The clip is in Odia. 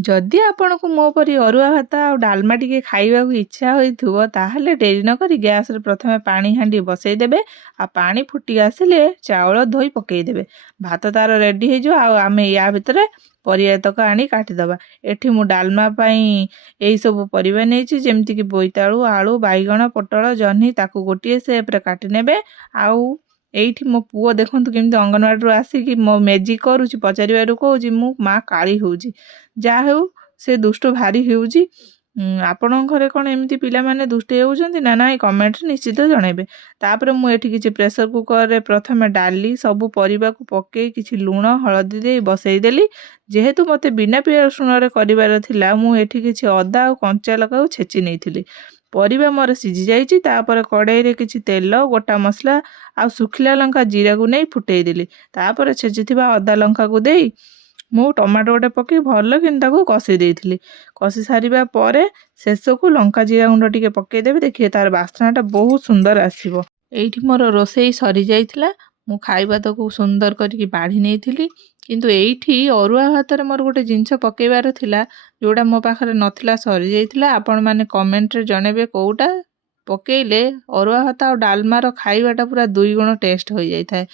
ଯଦି ଆପଣଙ୍କୁ ମୋ ପରି ଅରୁଆ ଭାତ ଆଉ ଡାଲମା ଟିକେ ଖାଇବାକୁ ଇଚ୍ଛା ହୋଇଥିବ ତାହେଲେ ଡେରି ନ କରି ଗ୍ୟାସରେ ପ୍ରଥମେ ପାଣି ହାଣ୍ଡି ବସେଇଦେବେ। ଆଉ ପାଣି ଫୁଟି ଆସିଲେ ଚାଉଳ ଧୋଇ ପକେଇଦେବେ। ଭାତ ତାର ରେଡ଼ି ହେଇଯିବ। ଆଉ ଆମେ ୟା ଭିତରେ ପରିବାତକ ଆଣି କାଟିଦେବା। ଏଠି ମୁଁ ଡାଲମା ପାଇଁ ଏଇସବୁ ପରିବା ନେଇଛି, ଯେମିତିକି ବୋଇତାଳୁ, ଆଳୁ, ବାଇଗଣ, ପୋଟଳ, ଜହ୍ନି, ତାକୁ ଗୋଟିଏ ସେପ୍ରେ କାଟି ନେବେ। ଆଉ ଏଇଠି ମୋ ପୁଅ ଦେଖନ୍ତୁ କେମିତି ଅଙ୍ଗନବାଡ଼ିରୁ ଆସିକି ମୋ ମେଜିକ୍ କରୁଛି, ପଚାରିବାରୁ କହୁଛି ମୁଁ ମା କାଳି ହେଉଛି। ଯାହା ହେଉ ସେ ଦୁଷ୍ଟ ଭାରି ହେଉଛି। ଆପଣଙ୍କ ଘରେ କ'ଣ ଏମିତି ପିଲାମାନେ ଦୁଷ୍ଟ ହେଉଛନ୍ତି ନା ନାହିଁ କମେଣ୍ଟରେ ନିଶ୍ଚିତ ଜଣାଇବେ। ତାପରେ ମୁଁ ଏଠି କିଛି ପ୍ରେସର କୁକରରେ ପ୍ରଥମେ ଡାଲି ସବୁ ପରିବାକୁ ପକେଇ କିଛି ଲୁଣ ହଳଦୀ ଦେଇ ବସେଇଦେଲି। ଯେହେତୁ ମୋତେ ବିନା ପିଆଜ ରସୁଣରେ କରିବାର ଥିଲା, ମୁଁ ଏଠି କିଛି ଅଦା ଆଉ କଞ୍ଚା ଲଙ୍କାକୁ ଛେଚି ନେଇଥିଲି। ପରିବା ମୋର ସିଝି ଯାଇଛି। ତାପରେ କଡ଼େଇରେ କିଛି ତେଲ, ଗୋଟା ମସଲା ଆଉ ଶୁଖିଲା ଲଙ୍କା ଜିରାକୁ ନେଇ ଫୁଟେଇଦେଲି। ତାପରେ ଛେଚିଥିବା ଅଦା ଲଙ୍କାକୁ ଦେଇ ମୁଁ ଟମାଟୋ ଗୋଟେ ପକେଇ ଭଲ କିନ୍ତୁ ତାକୁ କଷି ଦେଇଥିଲି। କଷି ସାରିବା ପରେ ଶେଷକୁ ଲଙ୍କା ଜିରା ଗୁଣ୍ଡ ଟିକେ ପକେଇଦେବେ। ଦେଖିବେ ତାର ବାସ୍ନାଟା ବହୁତ ସୁନ୍ଦର ଆସିବ। ଏଇଠି ମୋର ରୋଷେଇ ସରିଯାଇଥିଲା। ମୁଁ ଖାଇବା ତାକୁ ସୁନ୍ଦର କରିକି ବାଢ଼ି ନେଇଥିଲି। କିନ୍ତୁ ଏଇଠି ଅରୁଆ ଭାତରେ ମୋର ଗୋଟେ ଜିନିଷ ପକେଇବାର ଥିଲା, ଯେଉଁଟା ମୋ ପାଖରେ ନଥିଲା, ସରିଯାଇଥିଲା। ଆପଣମାନେ କମେଣ୍ଟରେ ଜଣାଇବେ କେଉଁଟା ପକେଇଲେ ଅରୁଆ ଭାତ ଆଉ ଡାଲମାର ଖାଇବାଟା ପୁରା 2 ଗୁଣ ଟେଷ୍ଟ ହୋଇଯାଇଥାଏ।